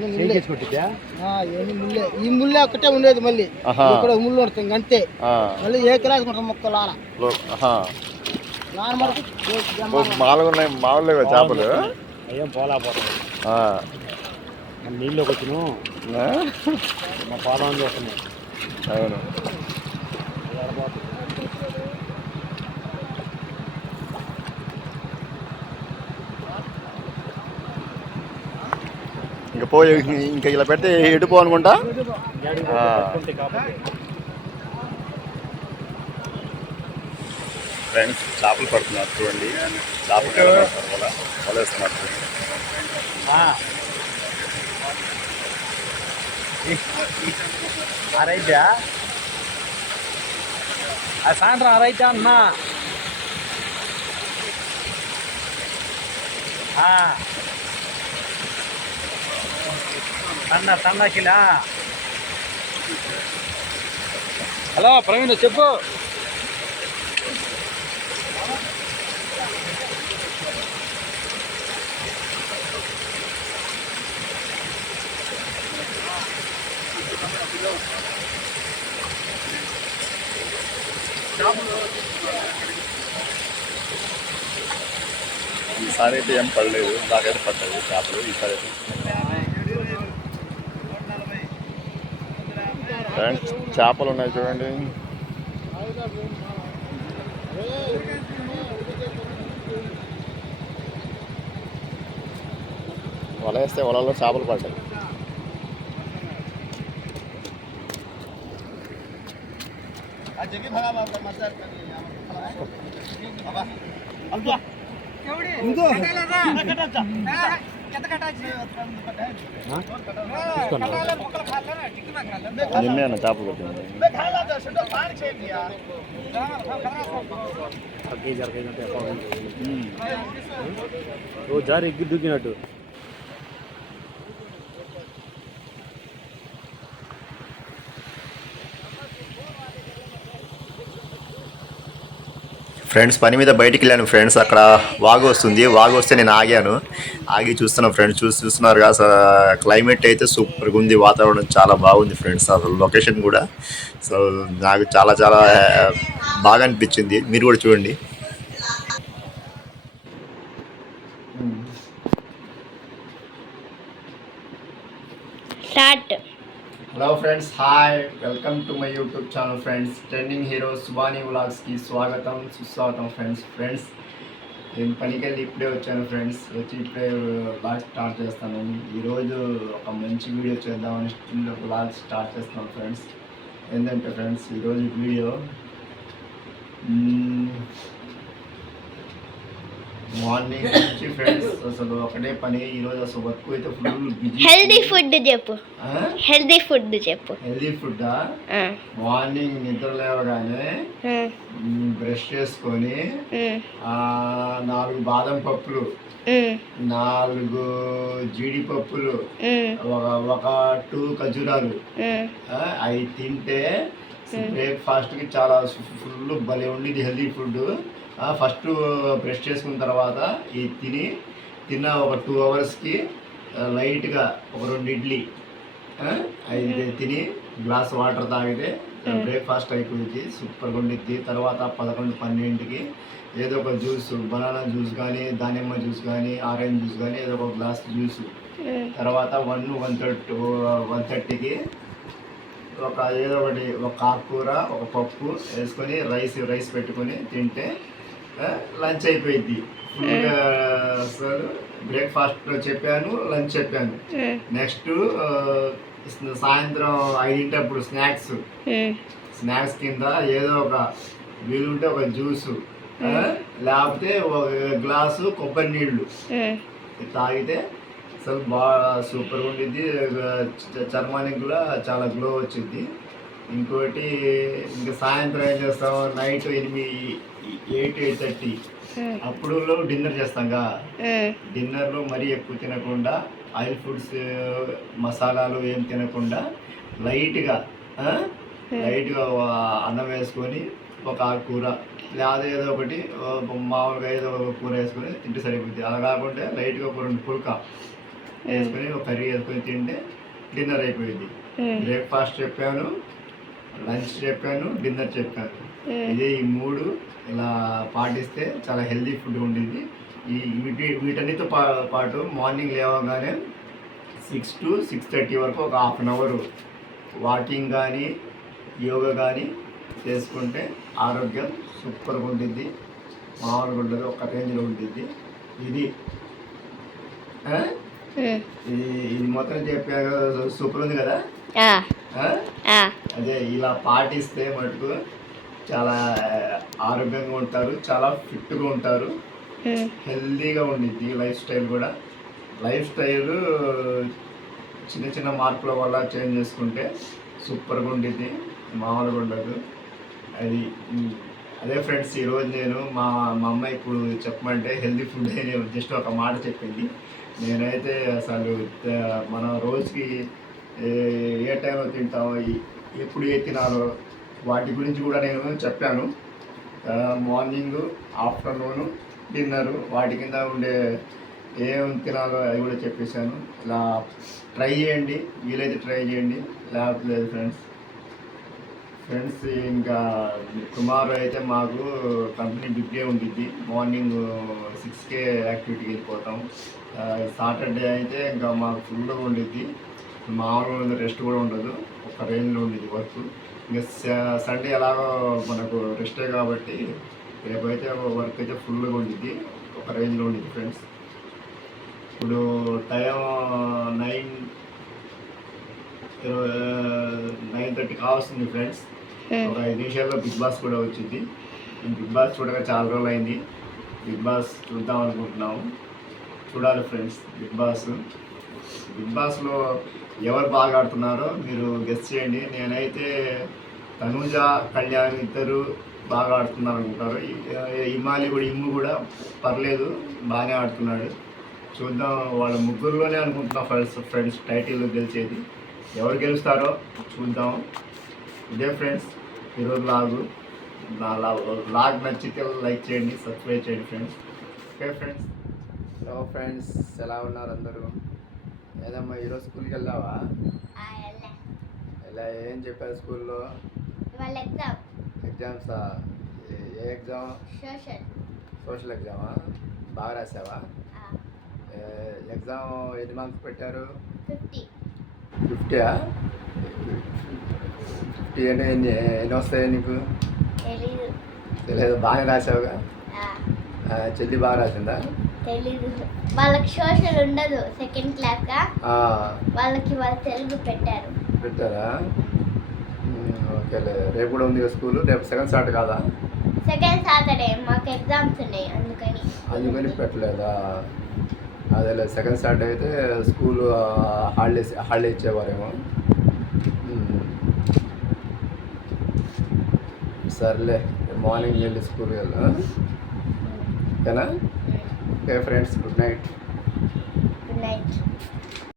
ముల్లే ఈ ముల్లే ఒక్కటే ఉండేది మళ్ళీ ఇక్కడ ముళ్ళు పడుతుంది అంతే మళ్ళీ ఏ క్లాస్ మొక్క లాన మామూలుగా చేపలు ఏం పోలేకపోతుంది నీళ్ళకి వచ్చిన మా పాలం చూస్తున్నాం. అవును ఇంకా పోయి ఇంకా ఇలా పెడితే ఎడిపో అనుకుంటా. ఫ్రెండ్స్ చేపలు పడుతున్నారు చూడండి, చేపలు వలేస్తున్నారు. ఆరైతే సాయంత్రం ఆరైతే అన్నా సన్నకిలా. హలో ప్రవీణ్ చెప్పు. ఈసారి అయితే ఏం పడలేదు, నాకైతే పడ్డది చేపలు ఈసారి అయితే. ఫ్రెండ్స్ చేపలు ఉన్నాయి చూడండి. వల వేస్తే వలలో చేపలు పడ్డాయి. నిన్నే చేపలు కొట్టింది. జారి ఎగ్గి దూకినట్టు. ఫ్రెండ్స్ పని మీద బయటికి వెళ్ళాను ఫ్రెండ్స్. అక్కడ వాగు వస్తుంది, వాగు వస్తే నేను ఆగాను. ఆగి చూస్తున్నాను ఫ్రెండ్స్. చూస్తున్నారు కదా, క్లైమేట్ అయితే సూపర్గా ఉంది, వాతావరణం చాలా బాగుంది ఫ్రెండ్స్. అసలు లొకేషన్ కూడా సో నాకు చాలా చాలా బాగా అనిపించింది. మీరు కూడా చూడండి. Hello friends, hi, welcome to my YouTube channel friends. Trending hero Subani వ్లాగ్స్కి స్వాగతం సుస్వాగతం ఫ్రెండ్స్. నేను పనికి వెళ్ళి ఇప్పుడే వచ్చాను ఫ్రెండ్స్. వచ్చి ఇప్పుడే వ్లాగ్ స్టార్ట్ చేస్తాను. ఈరోజు ఒక మంచి వీడియో చేద్దామని వ్లాగ్ స్టార్ట్ చేస్తున్నాను ఫ్రెండ్స్. ఏంటంటే ఫ్రెండ్స్, ఈరోజు వీడియో మార్నింగ్ నుంచి ఫ్రెండ్స్ అసలు ఒకటే పని. ఈరోజు అసలు వర్క్ అయితే ఫుల్ బిజీ. హెల్దీ ఫుడ్ చెప్పు. హెల్దీ ఫుడ్ మార్నింగ్ నిద్ర లేవగానే బ్రష్ చేసుకొని 4 బాదం పప్పులు, 4 జీడిపప్పులు, ఒక 2 ఖర్జూరాలు అవి తింటే బ్రేక్ఫాస్ట్కి చాలా ఫుల్ భలే ఉండేది హెల్దీ ఫుడ్. ఫస్ట్ బ్రష్ చేసుకున్న తర్వాత ఈ తిన్న ఒక 2 అవర్స్కి లైట్గా ఒక 2 ఇడ్లీ అయితే తిని గ్లాస్ వాటర్ తాగితే బ్రేక్ఫాస్ట్ అయిపోయింది, సూపర్గా ఉండిద్ది. తర్వాత 11-12కి ఏదో ఒక జ్యూస్, బనానా జ్యూస్ కానీ, దానిమ్మ జ్యూస్ కానీ, ఆరెంజ్ జ్యూస్ కానీ ఏదో ఒక గ్లాస్ జ్యూస్. తర్వాత 1-1:30కి ఏదో ఒకటి, ఒక ఆకుకూర, ఒక పప్పు వేసుకొని రైస్ పెట్టుకొని తింటే లంచ్ అయిపోయింది. ఫుల్గా అసలు బ్రేక్ఫాస్ట్ చెప్పాను, లంచ్ చెప్పాను. నెక్స్ట్ సాయంత్రం 5 స్నాక్స్ కింద ఏదో ఒక వీలుంటే ఒక జ్యూసు, లేకపోతే ఒక గ్లాసు కొబ్బరి నీళ్ళు తాగితే అసలు బాగా సూపర్గా ఉండిద్ది. చర్మానికి కూడా చాలా గ్లో వచ్చింది. ఇంకోటి ఇంకా సాయంత్రం ఏం చేస్తాం, నైట్ 8-8:30 అప్పుడు డిన్నర్ చేస్తాంగా. డిన్నర్లో మరీ ఎక్కువ తినకుండా, ఆయిల్ ఫుడ్స్, మసాలాలు ఏం తినకుండా లైట్గా అన్నం వేసుకొని ఒక ఆకుకూర లేదా ఏదో ఒకటి మామూలుగా ఏదో ఒక కూర వేసుకొని తింటే సరిపోతుంది. అలా కాకుండా లైట్గా ఒక 2 పుల్కా వేసుకొని ఒక కర్రీ వేసుకొని తింటే డిన్నర్ అయిపోయింది. బ్రేక్ఫాస్ట్ చెప్పాను, లంచ్ చెప్పాను, డిన్నర్ చెప్పాను. ఇదే ఈ 3 ఇలా పాటిస్తే చాలా హెల్తీ ఫుడ్ ఉండింది. వీటన్నిటితో పాటు మార్నింగ్ లేవగానే 6 to 6:30 వరకు ఒక హాఫ్ అన్ అవర్ వాకింగ్ కానీ యోగా కానీ చేసుకుంటే ఆరోగ్యం సూపర్గా ఉంటుంది. మామూలుగా ఉండదు, ఒక రేంజ్లో ఉంటుంది. ఇది ఇది మొత్తం చెప్పాక సూపర్ ఉంది కదా. అదే ఇలా పాటిస్తే మటుకు చాలా ఆరోగ్యంగా ఉంటారు, చాలా ఫిట్గా ఉంటారు, హెల్తీగా ఉండిద్ది. లైఫ్ స్టైల్ కూడా చిన్న చిన్న మార్పుల వల్ల చేంజ్ చేసుకుంటే సూపర్గా ఉండిద్ది, మామూలుగా ఉండదు. అదే ఫ్రెండ్స్, ఈరోజు నేను మా అమ్మ ఇప్పుడు చెప్పమంటే హెల్తీ ఫుడ్ అని జస్ట్ ఒక మాట చెప్పింది. నేనైతే అసలు మన రోజుకి ఏ టైంలో తింటామో, ఎప్పుడు ఏ తినాలో వాటి గురించి కూడా నేను చెప్పాను. మార్నింగ్, ఆఫ్టర్నూను, డిన్నరు వాటి కింద ఉండే ఏం తినాలో అది కూడా చెప్పేశాను. ఇలా ట్రై చేయండి, వీలైతే ట్రై చేయండి, లేకపోలేదు ఫ్రెండ్స్. ఇంకా టుమారో అయితే మాకు కంపెనీ బిగ్ డే ఉంటుంది. మార్నింగ్ 6కే యాక్టివిటీకి వెళ్ళిపోతాం. సాటర్డే అయితే ఇంకా మాకు ఫుల్గా ఉండిద్ది, మామూలుగా రెస్ట్ కూడా ఉండదు, ఒక రేంజ్లో ఉండేది వర్క్. ఇంకా సండే ఎలాగో మనకు రెస్టే కాబట్టి రేపైతే వర్క్ అయితే ఫుల్గా ఉండిద్ది, ఒక రేంజ్లో ఉండిద్ది ఫ్రెండ్స్. ఇప్పుడు టైం 9:30 కావస్తుంది ఫ్రెండ్స్. ఒక 5 నిమిషాల్లో బిగ్ బాస్ కూడా వచ్చింది. బిగ్ బాస్ చూడగా చాలా రోజులు అయింది. బిగ్ బాస్ చూద్దాం అనుకుంటున్నాము, చూడాలి ఫ్రెండ్స్. బిగ్ బాస్లో ఎవరు బాగా ఆడుతున్నారో మీరు గెస్ చేయండి. నేనైతే తనూజ, కళ్యాణ్ ఇద్దరు బాగా ఆడుతున్నారు అనుకుంటారు. ఇమ్ము కూడా పర్లేదు, బాగానే ఆడుతున్నాడు. చూద్దాం, వాళ్ళ ముగ్గురులోనే అనుకుంటున్నాం ఫ్రెండ్స్ టైటిల్ గెలిచేది. ఎవరు గెలుస్తారో చూద్దాం. ఇదే ఫ్రెండ్స్ ఈరోజు నా లాగ్ నచ్చితే లైక్ చేయండి, సబ్స్క్రైబ్ చేయండి friends. Okay friends. Hello friends, ఎలా ఉన్నారు అందరూ? ఏదమ్మా ఈరోజు స్కూల్కి వెళ్ళావా? ఎలా ఏం చెప్పారు స్కూల్లో? ఎగ్జామ్సా? ఏ ఎగ్జామ్? సోషల్ ఎగ్జామా? బాగా రాసావా? ఎగ్జామ్ ఎన్ని మార్క్స్ పెట్టారు? 50. 50 అంటే ఎన్ని వస్తాయి నీకు? తెలియదు. బాగా రాసావుగా. చెల్లి బాగా రాసిందా? తెలీదు. వాళ్ళకి సోషల్ ఉండదు, సెకండ్ క్లాస్ గా. వాళ్ళకి తెలుగు పెట్టారా? ఓకేలే. రేపు కూడా ఉంది స్కూల్. రేపు సెకండ్ సాటర్డే కాదా? సెకండ్ సాటర్డే మాకు ఎగ్జామ్స్ ఉన్నాయి, అందుకని పెట్టలేదా? అదేలే, సెకండ్ సాటర్డే అయితే స్కూల్ హాలిడే ఇచ్చేవారేమో. సర్లే, మార్నింగ్ వెళ్ళి స్కూల్కి వెళ్ళు, ఓకేనా? Okay friends, good night.